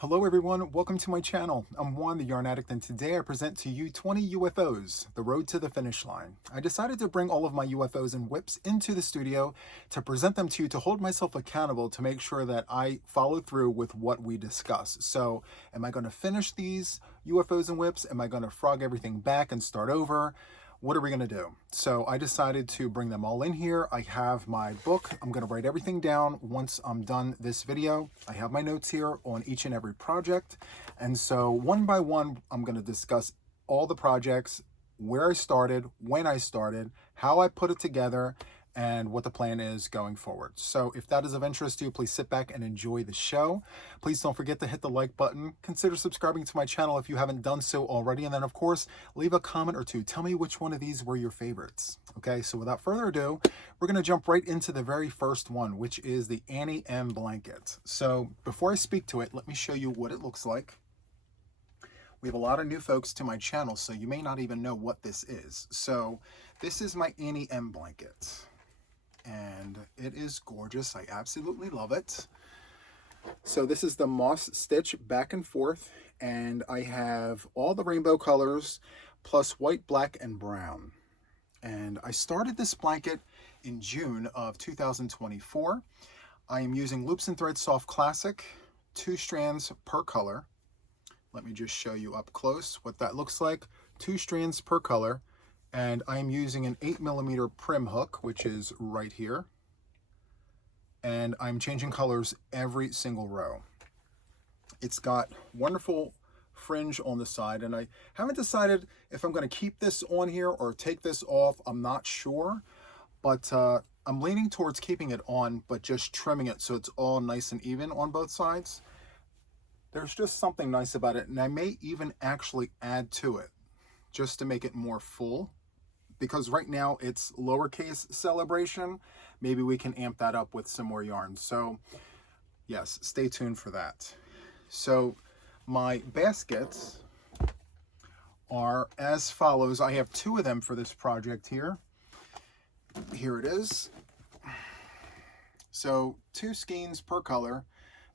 Hello everyone, welcome to my channel. I'm Juan the Yarn Addict, and today I present to you 20 UFOs, the road to the finish line. I decided to bring all of my UFOs and WIPS into the studio to present them to you, to hold myself accountable, to make sure that I follow through with what we discuss. So am I going to finish these UFOs and WIPS? Am I going to frog everything back and start over? What are we going to do? So I decided to bring them all in here. I have my book. I'm going to write everything down once I'm done this video. I have my notes here on each and every project. And so one by one, I'm going to discuss all the projects, where I started, when I started, how I put it together, and what the plan is going forward. So if that is of interest to you, please sit back and enjoy the show. Please don't forget to hit the like button. Consider subscribing to my channel if you haven't done so already. And then of course, leave a comment or two. Tell me which one of these were your favorites. Okay, so without further ado, we're gonna jump right into the very first one, which is the Auntie Em Blanket. So before I speak to it, let me show you what it looks like. We have a lot of new folks to my channel, so you may not even know what this is. So this is my Auntie Em Blanket. And it is gorgeous. I absolutely love it. So this is the moss stitch back and forth, and I have all the rainbow colors plus white, black, and brown. And I started this blanket in June of 2024. I am using Loops and Thread Soft Classic, 2 strands per color. Let me just show you up close what that looks like. 2 strands per color. And I'm using an 8mm prim hook, which is right here. And I'm changing colors every single row. It's got wonderful fringe on the side, and I haven't decided if I'm going to keep this on here or take this off. I'm not sure, but I'm leaning towards keeping it on, but just trimming it so it's all nice and even on both sides. There's just something nice about it, and I may even actually add to it just to make it more full. Because right now it's lowercase celebration. Maybe we can amp that up with some more yarn. So yes, stay tuned for that. So my baskets are as follows. I have 2 of them for this project here. Here it is. So 2 skeins per color.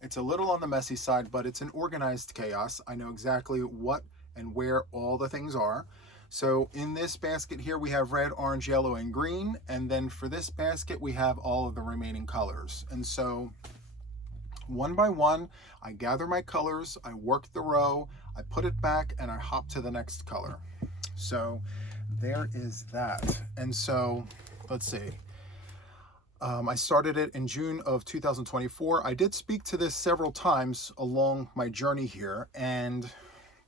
It's a little on the messy side, but it's an organized chaos. I know exactly what and where all the things are. So in this basket here, we have red, orange, yellow, and green. And then for this basket, we have all of the remaining colors. And so one by one, I gather my colors, I work the row, I put it back, and I hop to the next color. So there is that. And so let's see. I started it in June of 2024. I did speak to this several times along my journey here, and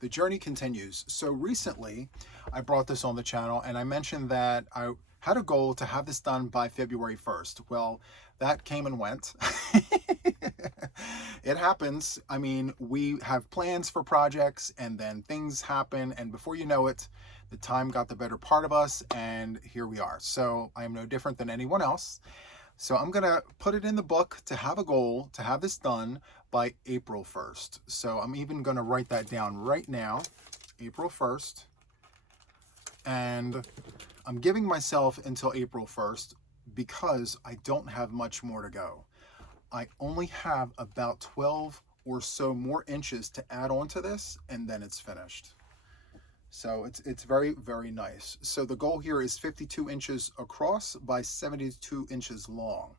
the journey continues. So recently, I brought this on the channel, and I mentioned that I had a goal to have this done by February 1st. Well, that came and went. It happens. I mean, we have plans for projects, and then things happen, and before you know it, the time got the better part of us, and here we are. So I am no different than anyone else. So I'm gonna put it in the book to have a goal to have this done by April 1st. So I'm even gonna write that down right now, April 1st. And I'm giving myself until April 1st because I don't have much more to go. I only have about 12 or so more inches to add on to this, and then it's finished. So it's very, very nice. So the goal here is 52 inches across by 72 inches long.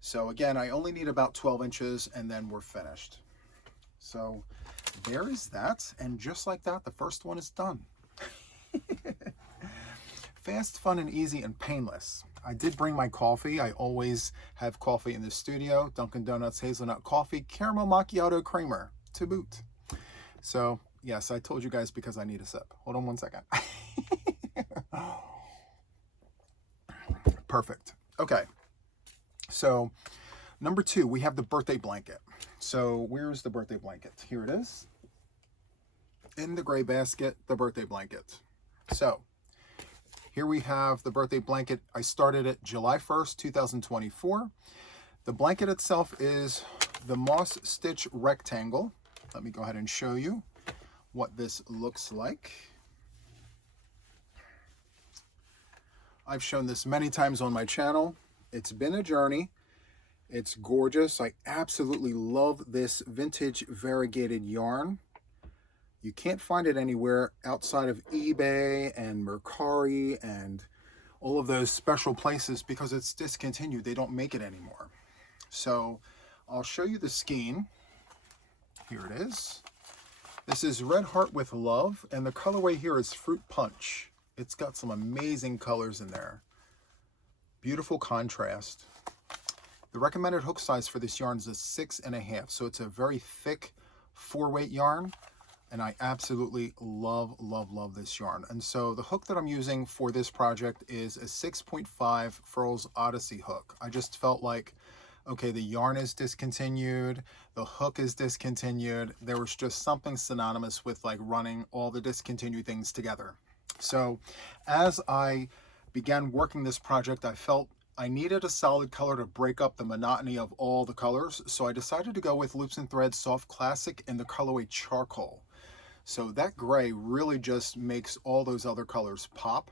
So again, I only need about 12 inches and then we're finished. So there is that. And just like that, the first one is done. Fast, fun, and easy, and painless. I did bring my coffee. I always have coffee in the studio. Dunkin' Donuts hazelnut coffee, caramel macchiato creamer to boot. So yes, I told you guys because I need a sip. Hold on one second. Perfect. Okay. So number 2, we have the birthday blanket. So where's the birthday blanket? Here it is. In the gray basket, the birthday blanket. So here we have the birthday blanket. I started it July 1st, 2024. The blanket itself is the moss stitch rectangle. Let me go ahead and show you what this looks like. I've shown this many times on my channel. It's been a journey. It's gorgeous. I absolutely love this vintage variegated yarn. You can't find it anywhere outside of eBay and Mercari and all of those special places because it's discontinued. They don't make it anymore. So I'll show you the skein. Here it is. This is Red Heart with Love, and the colorway here is Fruit Punch. It's got some amazing colors in there. Beautiful contrast. The recommended hook size for this yarn is a 6.5, so it's a very thick 4-weight yarn, and I absolutely love, love, love this yarn. And so the hook that I'm using for this project is a 6.5 Furls Odyssey hook. I just felt like, okay, the yarn is discontinued, the hook is discontinued. There was just something synonymous with like running all the discontinued things together. So as I began working this project, I felt I needed a solid color to break up the monotony of all the colors. So I decided to go with Loops and Threads Soft Classic in the colorway Charcoal. So that gray really just makes all those other colors pop.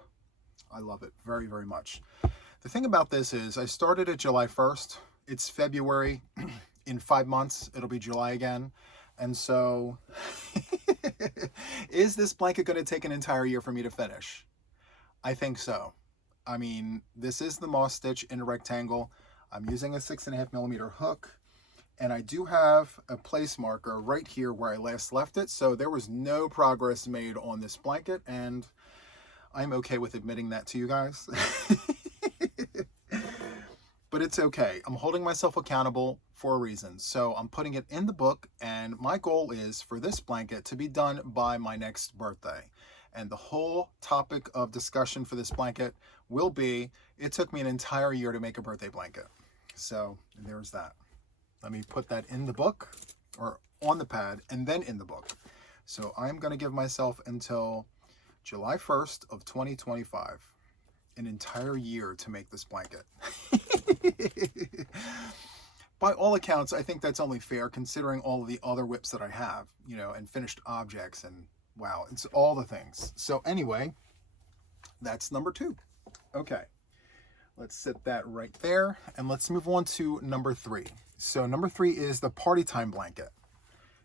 I love it very, very much. The thing about this is I started it July 1st. It's February. In 5 months, it'll be July again. And so is this blanket going to take an entire year for me to finish? I think so. I mean, this is the moss stitch in a rectangle. I'm using a 6.5mm hook, and I do have a place marker right here where I last left it. So there was no progress made on this blanket, and I'm okay with admitting that to you guys. But it's okay. I'm holding myself accountable for a reason. So I'm putting it in the book, and my goal is for this blanket to be done by my next birthday. And the whole topic of discussion for this blanket will be, it took me an entire year to make a birthday blanket. So there's that. Let me put that in the book, or on the pad, and then in the book. So I'm going to give myself until July 1st of 2025. An entire year to make this blanket. By all accounts, I think that's only fair considering all of the other WIPs that I have, you know, and finished objects, and wow, it's all the things. So anyway, that's number 2. Okay, let's set that right there, and let's move on to number 3. So number 3 is the Party Time blanket.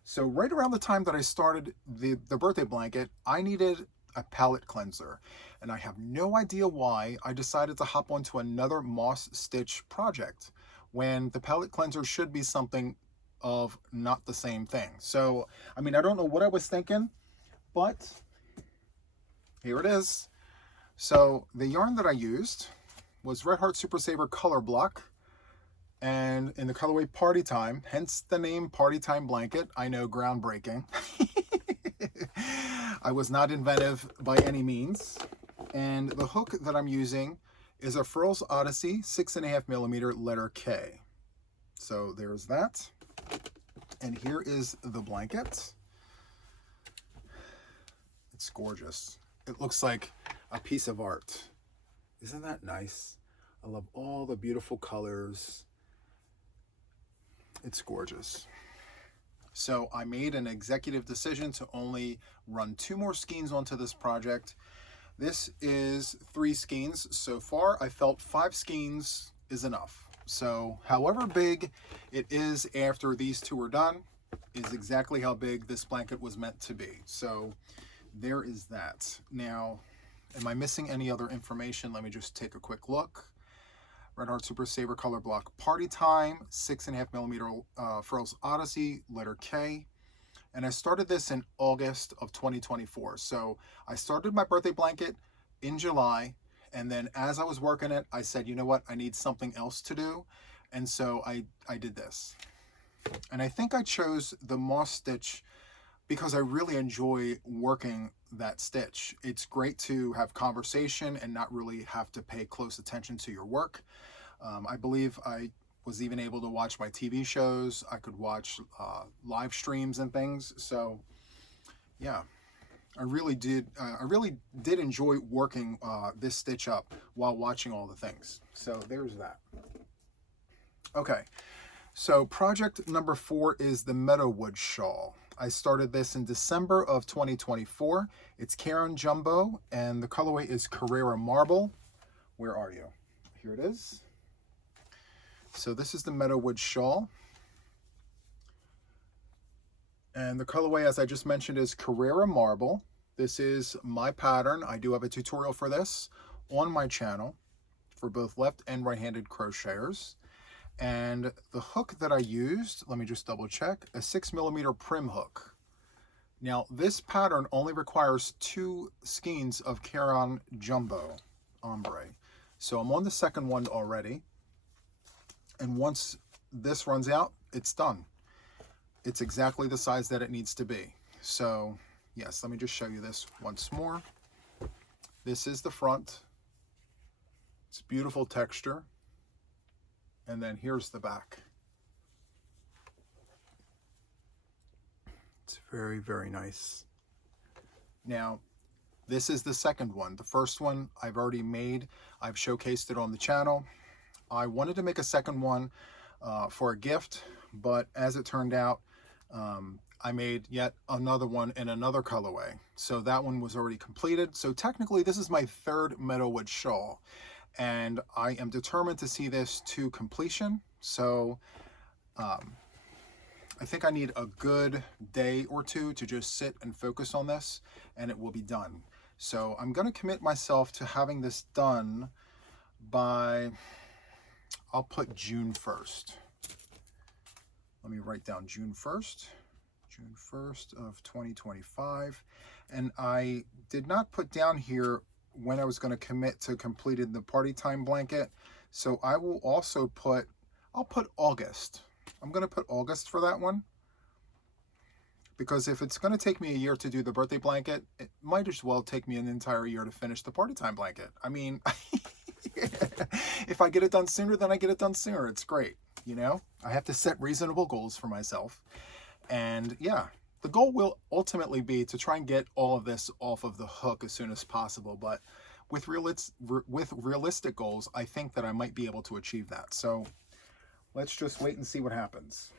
So right around the time that I started the birthday blanket, I needed a palette cleanser, and I have no idea why I decided to hop onto another moss stitch project when the palette cleanser should be something of not the same thing. So I mean, I don't know what I was thinking, but here it is. So the yarn that I used was Red Heart Super Saver Color Block, and in the colorway Party Time, hence the name Party Time Blanket. I know, groundbreaking. I was not inventive by any means. And the hook that I'm using is a Furls Odyssey 6.5mm letter K. So there's that. And here is the blanket. It's gorgeous. It looks like a piece of art. Isn't that nice? I love all the beautiful colors. It's gorgeous. So I made an executive decision to only run 2 more skeins onto this project. This is 3 skeins so far. I felt 5 skeins is enough. So however big it is after these 2 are done is exactly how big this blanket was meant to be. So there is that. Now, am I missing any other information? Let me just take a quick look. Red Heart Super Saver Color Block Party Time, 6.5mm Furls Odyssey, letter K. And I started this in August of 2024. So I started my birthday blanket in July, and then as I was working it, I said, you know what, I need something else to do. And so I did this. And I think I chose the moss stitch because I really enjoy working that stitch. It's great to have conversation and not really have to pay close attention to your work. I believe I was even able to watch my TV shows. I could watch live streams and things. So yeah, I really did enjoy working this stitch up while watching all the things. So there's that. Okay, so project number 4 is the Meadow Shawl. I started this in December of 2024. It's Karen Jumbo, and the colorway is Carrera Marble. Where are you? Here it is. So this is the Meadow Shawl. And the colorway, as I just mentioned, is Carrera Marble. This is my pattern. I do have a tutorial for this on my channel for both left and right-handed crocheters. And the hook that I used, let me just double check, a 6mm prim hook. Now, this pattern only requires 2 skeins of Caron Jumbo Ombre. So I'm on the second one already. And once this runs out, it's done. It's exactly the size that it needs to be. So, yes, let me just show you this once more. This is the front. It's beautiful texture. And then here's the back. It's very, very nice. Now, this is the second one. The first one I've already made. I've showcased it on the channel. I wanted to make a second one for a gift, but as it turned out, I made yet another one in another colorway. So that one was already completed. So technically, this is my 3rd Meadowwood shawl, and I am determined to see this to completion. So I think I need a good day or 2 to just sit and focus on this, and it will be done. So I'm going to commit myself to having this done by, I'll put June 1st. Let me write down June 1st. June 1st of 2025. And I did not put down here when I was going to commit to completing the party time blanket. So I will also put, I'll put August. I'm going to put August for that one. Because if it's going to take me a year to do the birthday blanket, it might as well take me an entire year to finish the party time blanket. I mean, if I get it done sooner, then I get it done sooner. It's great. You know, I have to set reasonable goals for myself. And yeah, the goal will ultimately be to try and get all of this off of the hook as soon as possible. But with realistic goals, I think that I might be able to achieve that. So let's just wait and see what happens.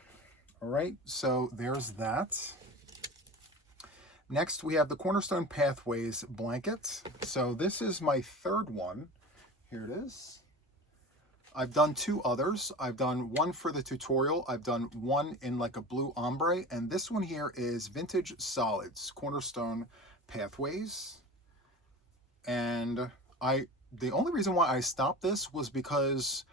All right, so there's that. Next, we have the Cornerstone Pathways blanket. So this is my 3rd one. Here it is. I've done 2 others. I've done one for the tutorial. I've done one in like a blue ombre. And this one here is Vintage Solids, Cornerstone Pathways. And the only reason why I stopped this was because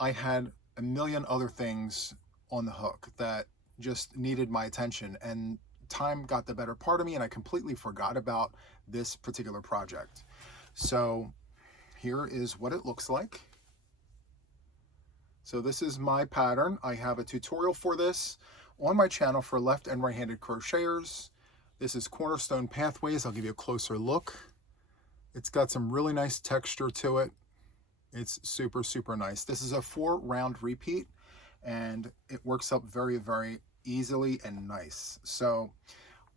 I had a million other things on the hook that just needed my attention. And time got the better part of me, and I completely forgot about this particular project. So here is what it looks like. So this is my pattern. I have a tutorial for this on my channel for left and right-handed crocheters. This is Cornerstone Pathways. I'll give you a closer look. It's got some really nice texture to it. It's super, super nice. This is a 4-round repeat, and it works up very, very easily and nice. So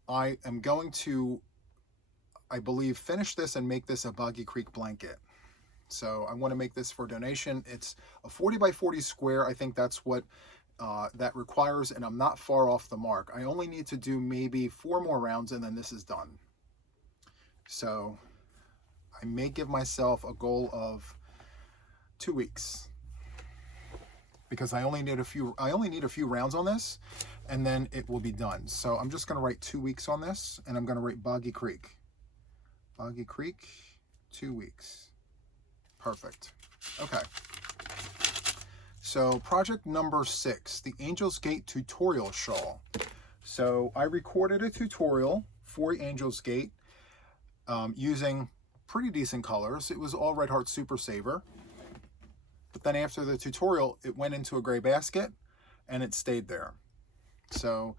I am going to, I believe, finish this and make this a Boggy Creek blanket. So I want to make this for donation. It's a 40 by 40 square. I think that's what that requires, and I'm not far off the mark. I only need to do maybe 4 more rounds, and then this is done. So I may give myself a goal of 2 weeks, because I only need a few rounds on this, and then it will be done. So I'm just going to write 2 weeks on this, and I'm going to write Boggy Creek. Boggy Creek, 2 weeks. Perfect. Okay. So project number 6, the Angel's Gate tutorial shawl. So I recorded a tutorial for Angel's Gate using pretty decent colors. It was all Red Heart Super Saver. But then after the tutorial, it went into a gray basket and it stayed there. So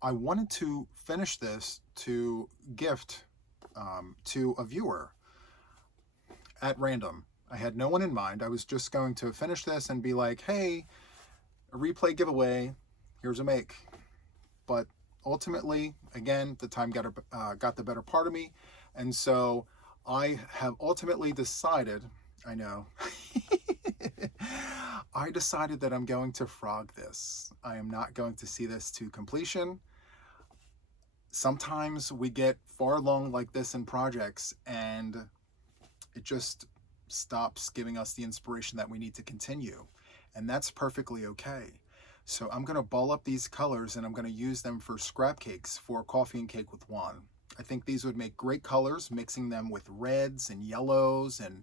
I wanted to finish this to gift to a viewer at random. I had no one in mind. I was just going to finish this and be like, hey, a replay giveaway, here's a make. But ultimately, again, the time got the better part of me. And so I have ultimately decided, I know, I decided that I'm going to frog this. I am not going to see this to completion. Sometimes we get far along like this in projects and it just stops giving us the inspiration that we need to continue. and that's perfectly okay. So I'm going to ball up these colors and I'm going to use them for scrap cakes for coffee and cake with Juan. I think these would make great colors, mixing them with reds and yellows and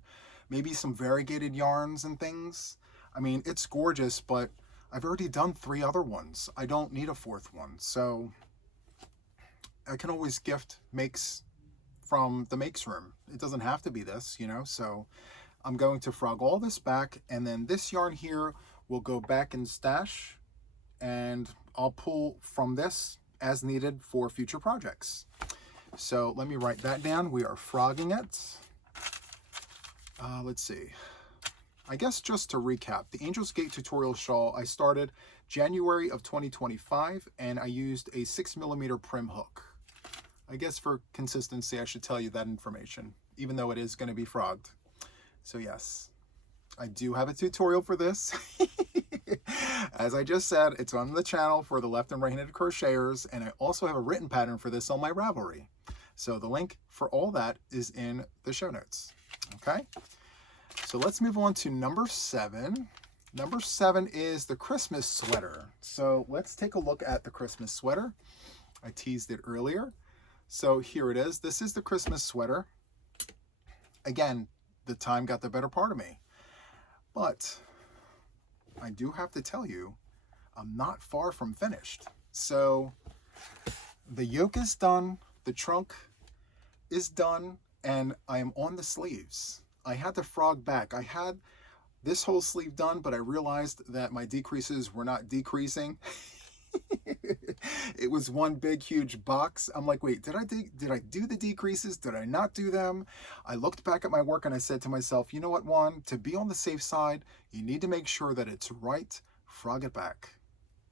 maybe some variegated yarns and things. I mean, it's gorgeous, but I've already done 3 other ones. I don't need a 4th one. So I can always gift makes from the makes room. It doesn't have to be this, you know. So I'm going to frog all this back, and then this yarn here will go back in stash, and I'll pull from this as needed for future projects. So let me write that down. We are frogging it. Let's see. I guess just to recap, the Angel's Gate tutorial shawl I started January of 2025, and I used a 6mm prim hook. I guess for consistency, I should tell you that information, even though it is going to be frogged. So yes, I do have a tutorial for this. As I just said, it's on the channel for the left and right-handed crocheters, and I also have a written pattern for this on my Ravelry. So the link for all that is in the show notes. Okay, so let's move on to number 7. Number 7 is the Christmas sweater. So let's take a look at the Christmas sweater. I teased it earlier. So here it is. This is the Christmas sweater. Again, the time got the better part of me. But I do have to tell you, I'm not far from finished. So the yoke is done, the trunk is done, and I am on the sleeves. I had to frog back. I had this whole sleeve done, but I realized that my decreases were not decreasing. It was one big huge box. I'm like, wait, did I do the decreases? Did I not do them? I looked back at my work and I said to myself, you know what, Juan, to be on the safe side, you need to make sure that it's right. Frog it back.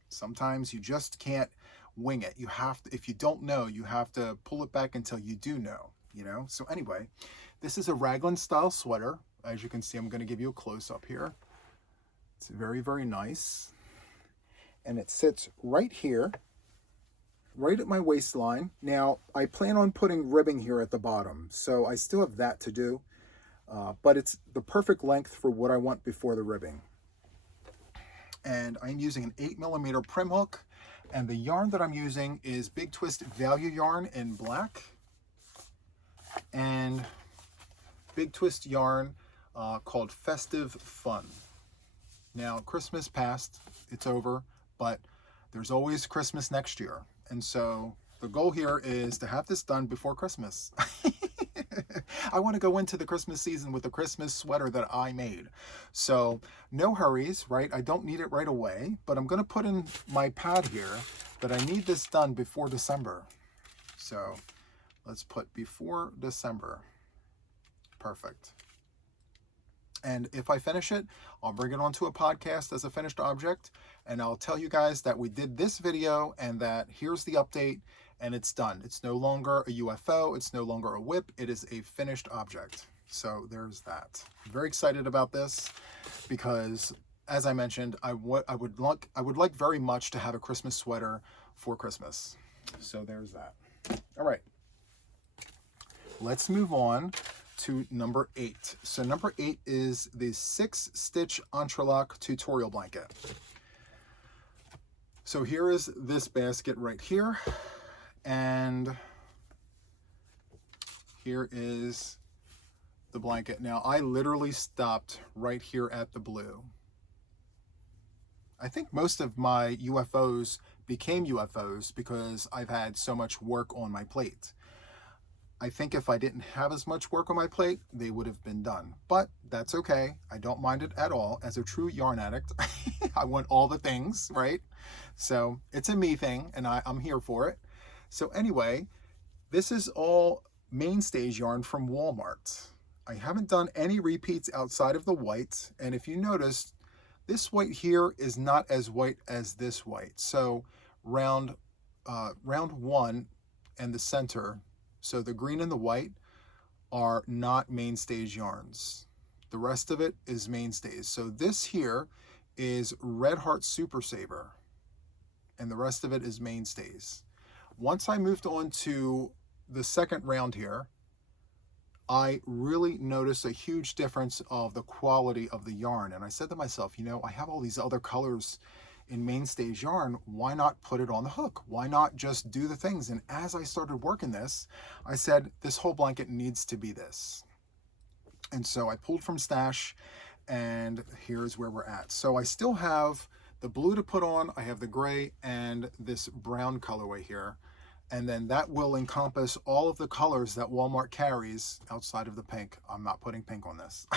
Sometimes you just can't wing it. You have to, if you don't know, you have to pull it back until you do know, you know? So anyway, this is a raglan style sweater. As you can see, I'm going to give you a close up here. It's very, very nice. And it sits right here, right at my waistline. Now, I plan on putting ribbing here at the bottom, so I still have that to do, but it's the perfect length for what I want before the ribbing. And I'm using an 8mm prim hook, and the yarn that I'm using is Big Twist Value yarn in black, and Big Twist yarn called Festive Fun. Now, Christmas passed, it's over, but there's always Christmas next year. And so the goal here is to have this done before Christmas. I want to go into the Christmas season with a Christmas sweater that I made. So no hurries, right? I don't need it right away, but I'm going to put in my pad here that I need this done before December. So let's put before December. Perfect. And if I finish it, I'll bring it onto a podcast as a finished object, and I'll tell you guys that we did this video and that here's the update, and it's done. It's no longer a UFO, it's no longer a WIP, it is a finished object. So there's that. I'm very excited about this because, as I mentioned, I would like very much to have a Christmas sweater for Christmas. So there's that. All right. Let's move on to number 8. So number 8 is the 6-stitch Entrelac tutorial blanket. So here is this basket right here, and here is the blanket. Now I literally stopped right here at the blue. I think most of my UFOs became UFOs because I've had so much work on my plate. I think if I didn't have as much work on my plate, they would have been done. But that's okay. I don't mind it at all. As a true yarn addict, I want all the things, right? So it's a me thing, and I'm here for it. So anyway, this is all mainstays yarn from Walmart. I haven't done any repeats outside of the white. And if you notice, this white here is not as white as this white. So round 1 and the center, so the green and the white, are not mainstays yarns. The rest of it is mainstays. So this here is Red Heart Super Saver, and the rest of it is mainstays. Once I moved on to the second round here, I really noticed a huge difference of the quality of the yarn. And I said to myself, you know, I have all these other colors in Mainstays yarn. Why not put it on the hook? Why not just do the things? And as I started working this, I said, this whole blanket needs to be this. And so I pulled from Stash, and here's where we're at. So I still have the blue to put on. I have the gray and this brown colorway here. And then that will encompass all of the colors that Walmart carries outside of the pink. I'm not putting pink on this.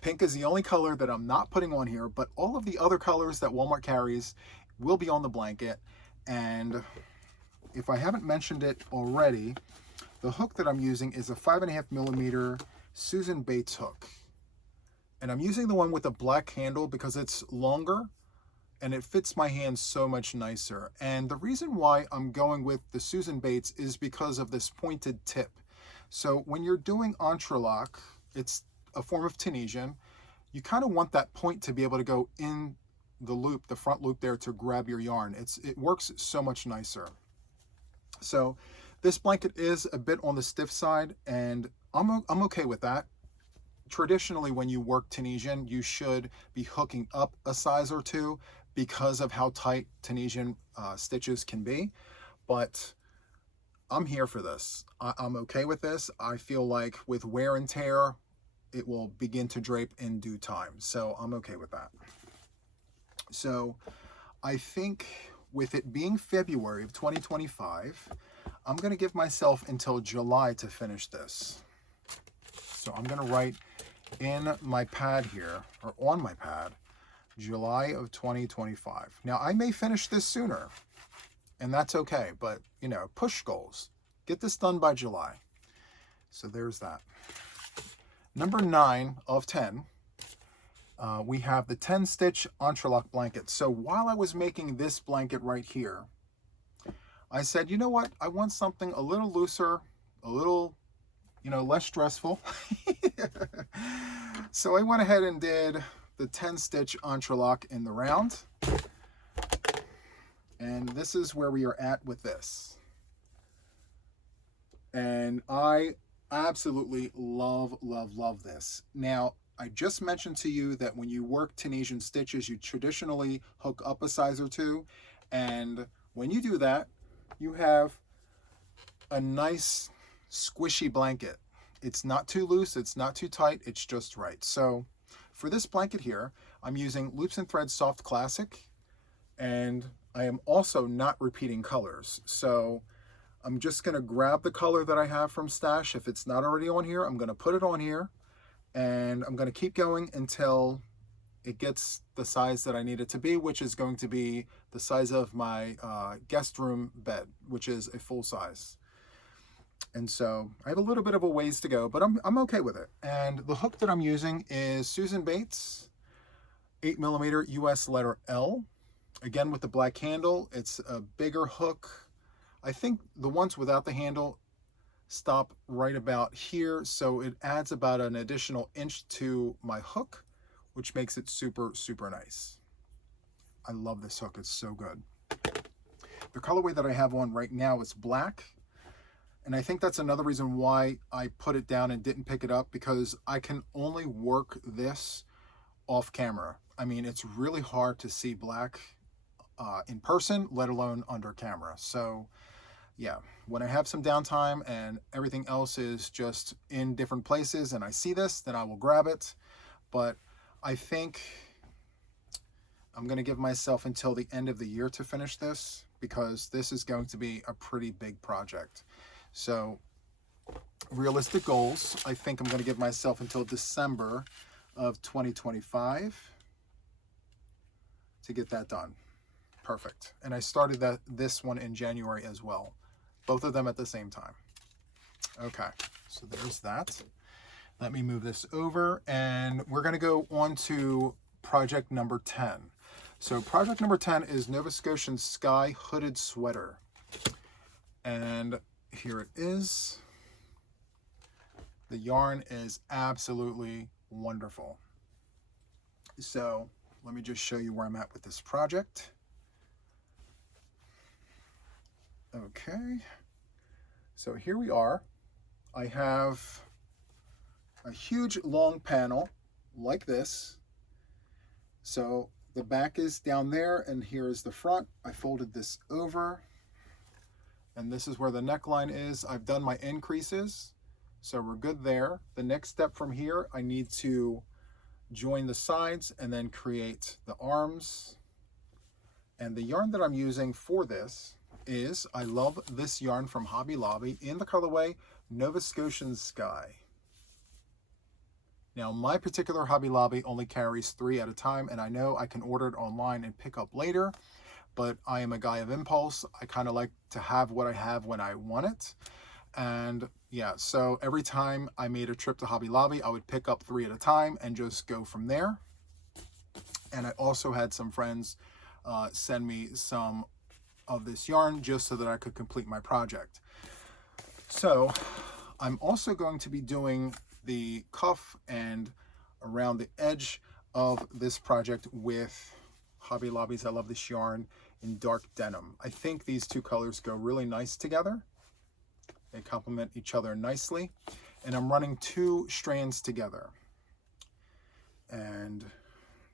Pink is the only color that I'm not putting on here, but all of the other colors that Walmart carries will be on the blanket. And if I haven't mentioned it already, the hook that I'm using is a 5.5mm Susan Bates hook. And I'm using the one with the black handle because it's longer and it fits my hands so much nicer. And the reason why I'm going with the Susan Bates is because of this pointed tip. So when you're doing Entrelac, it's a form of Tunisian, you kind of want that point to be able to go in the loop, the front loop there, to grab your yarn. It works so much nicer. So this blanket is a bit on the stiff side, and I'm okay with that. Traditionally, when you work Tunisian, you should be hooking up a size or two because of how tight Tunisian stitches can be. But I'm here for this. I'm okay with this. I feel like with wear and tear, it will begin to drape in due time. So I'm okay with that. So I think with it being February of 2025, I'm going to give myself until July to finish this. So I'm going to write in my pad here, or on my pad, July of 2025. Now, I may finish this sooner, and that's okay, but, you know, push goals. Get this done by July. So there's that. Number 9 of 10, we have the 10-stitch Entrelac blanket. So while I was making this blanket right here, I said, you know what? I want something a little looser, a little, you know, less stressful. So I went ahead and did the 10-stitch Entrelac in the round. And this is where we are at with this. And I absolutely love, love, love this. Now, I just mentioned to you that when you work Tunisian stitches, you traditionally hook up a size or two. And when you do that, you have a nice squishy blanket. It's not too loose, it's not too tight, it's just right. So for this blanket here, I'm using Loops and Threads Soft Classic, and I am also not repeating colors. So I'm just gonna grab the color that I have from Stash. If it's not already on here, I'm gonna put it on here, and I'm gonna keep going until it gets the size that I need it to be, which is going to be the size of my guest room bed, which is a full size. And so I have a little bit of a ways to go, but I'm okay with it. And the hook that I'm using is Susan Bates, 8mm US letter L. Again, with the black handle, it's a bigger hook. I think the ones without the handle stop right about here, so it adds about an additional inch to my hook, which makes it super, super nice. I love this hook, it's so good. The colorway that I have on right now is black, and I think that's another reason why I put it down and didn't pick it up, because I can only work this off camera. I mean, it's really hard to see black in person, let alone under camera. So yeah, when I have some downtime and everything else is just in different places and I see this, then I will grab it. But I think I'm going to give myself until the end of the year to finish this, because this is going to be a pretty big project. So realistic goals, I think I'm going to give myself until December of 2025 to get that done. Perfect. And I started this one in January as well. Both of them at the same time. Okay, so there's that. Let me move this over, and we're going to go on to project number 10. So project number 10 is Nova Scotian Sky Hooded Sweater. And here it is. The yarn is absolutely wonderful. So let me just show you where I'm at with this project. Okay, so here we are. I have a huge long panel like this. So the back is down there and here is the front. I folded this over and this is where the neckline is. I've done my increases, so we're good there. The next step from here, I need to join the sides and then create the arms. And the yarn that I'm using for this is, I love this yarn from Hobby Lobby in the colorway Nova Scotian Sky. Now, my particular Hobby Lobby only carries 3 at a time, and I know I can order it online and pick up later, but I am a guy of impulse. I kind of like to have what I have when I want it. And yeah, so every time I made a trip to Hobby Lobby, I would pick up 3 at a time and just go from there. And I also had some friends send me some of this yarn just so that I could complete my project. So I'm also going to be doing the cuff and around the edge of this project with Hobby Lobby's I Love This Yarn in dark denim. I think these two colors go really nice together. They complement each other nicely. And I'm running 2 strands together. And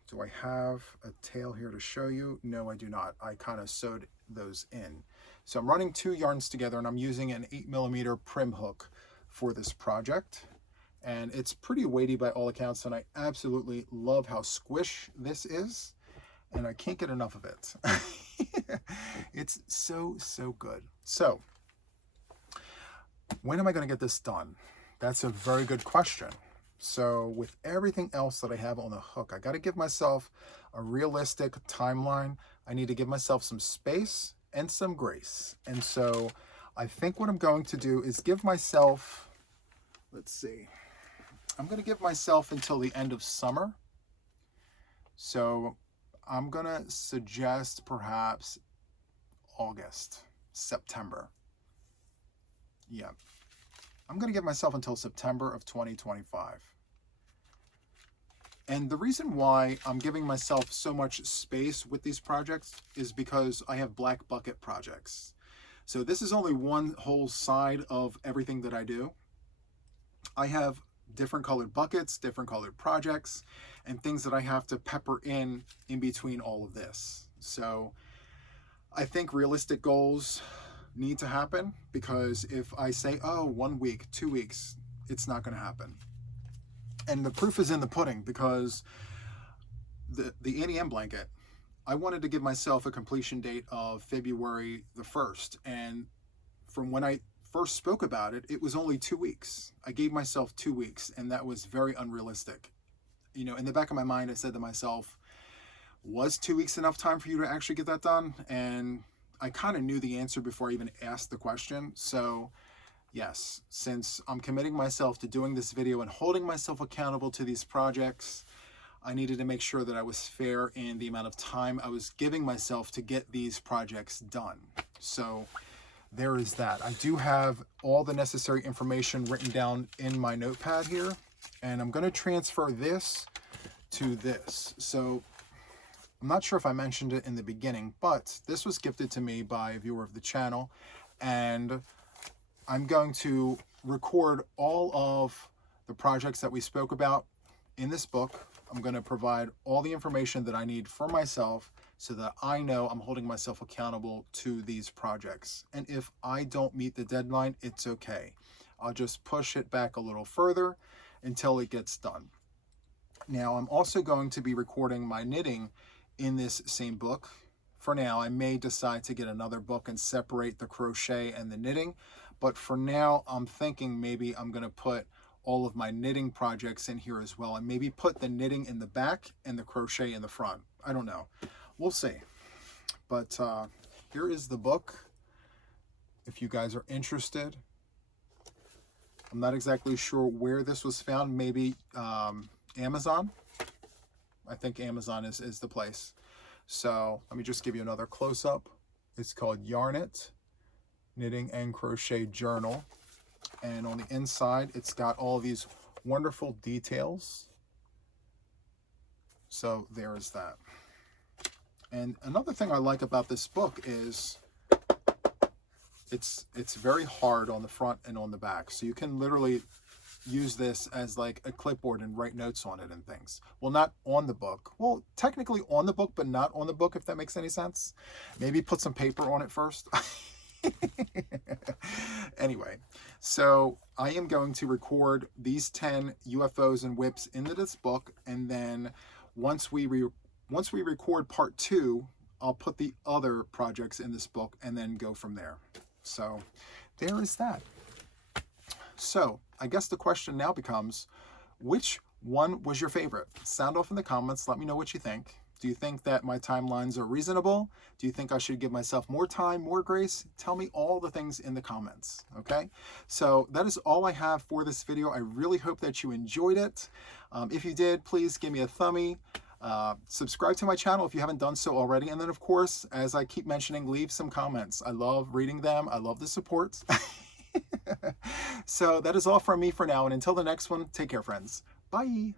do I have a tail here to show you? No, I do not. I kind of sewed those in. So I'm running 2 yarns together and I'm using an 8mm prim hook for this project. And it's pretty weighty by all accounts, and I absolutely love how squish this is, and I can't get enough of it. It's so, so good. So, when am I going to get this done? That's a very good question. So, with everything else that I have on the hook, I got to give myself a realistic timeline. I need to give myself some space and some grace. And so, I think what I'm going to do is give myself, let's see, I'm going to give myself until the end of summer. So I'm going to suggest perhaps August, September. Yeah. I'm going to give myself until September of 2025. And the reason why I'm giving myself so much space with these projects is because I have black bucket projects. So this is only one whole side of everything that I do. I have different colored buckets, different colored projects, and things that I have to pepper in between all of this. So I think realistic goals need to happen, because if I say, oh, 1 week, 2 weeks, it's not going to happen. And the proof is in the pudding, because the Auntie Em Blanket, I wanted to give myself a completion date of February the 1st. And from when I first spoke about it, it was only 2 weeks. I gave myself 2 weeks, and that was very unrealistic. You know, in the back of my mind, I said to myself, was 2 weeks enough time for you to actually get that done? And I kind of knew the answer before I even asked the question. So yes, since I'm committing myself to doing this video and holding myself accountable to these projects, I needed to make sure that I was fair in the amount of time I was giving myself to get these projects done. So there is that. I do have all the necessary information written down in my notepad here, and I'm going to transfer this to this. So I'm not sure if I mentioned it in the beginning, but this was gifted to me by a viewer of the channel, and I'm going to record all of the projects that we spoke about in this book. I'm going to provide all the information that I need for myself so that I know I'm holding myself accountable to these projects. And if I don't meet the deadline, it's okay. I'll just push it back a little further until it gets done. Now, I'm also going to be recording my knitting in this same book. For now, I may decide to get another book and separate the crochet and the knitting. But for now, I'm thinking maybe I'm going to put all of my knitting projects in here as well, and maybe put the knitting in the back and the crochet in the front. I don't know. We'll see. But here is the book, if you guys are interested. I'm not exactly sure where this was found. Maybe Amazon. I think Amazon is the place. So let me just give you another close-up. It's called Yarn It, Knitting and Crochet Journal. And on the inside, it's got all these wonderful details. So there is that. And another thing I like about this book is it's very hard on the front and on the back. So you can literally use this as like a clipboard and write notes on it and things. Well, not on the book. Well, technically on the book, but not on the book, if that makes any sense. Maybe put some paper on it first. Anyway, so I am going to record these 10 UFOs and WIPS into this book, and then once we record part 2, I'll put the other projects in this book and then go from there. So there is that. So I guess the question now becomes, which one was your favorite? Sound off in the comments. Let me know what you think. Do you think that my timelines are reasonable? Do you think I should give myself more time, more grace? Tell me all the things in the comments, okay? So that is all I have for this video. I really hope that you enjoyed it. If you did, please give me a thumbie. Subscribe to my channel if you haven't done so already. And then, of course, as I keep mentioning, leave some comments. I love reading them. I love the support. So that is all from me for now. And until the next one, take care, friends. Bye.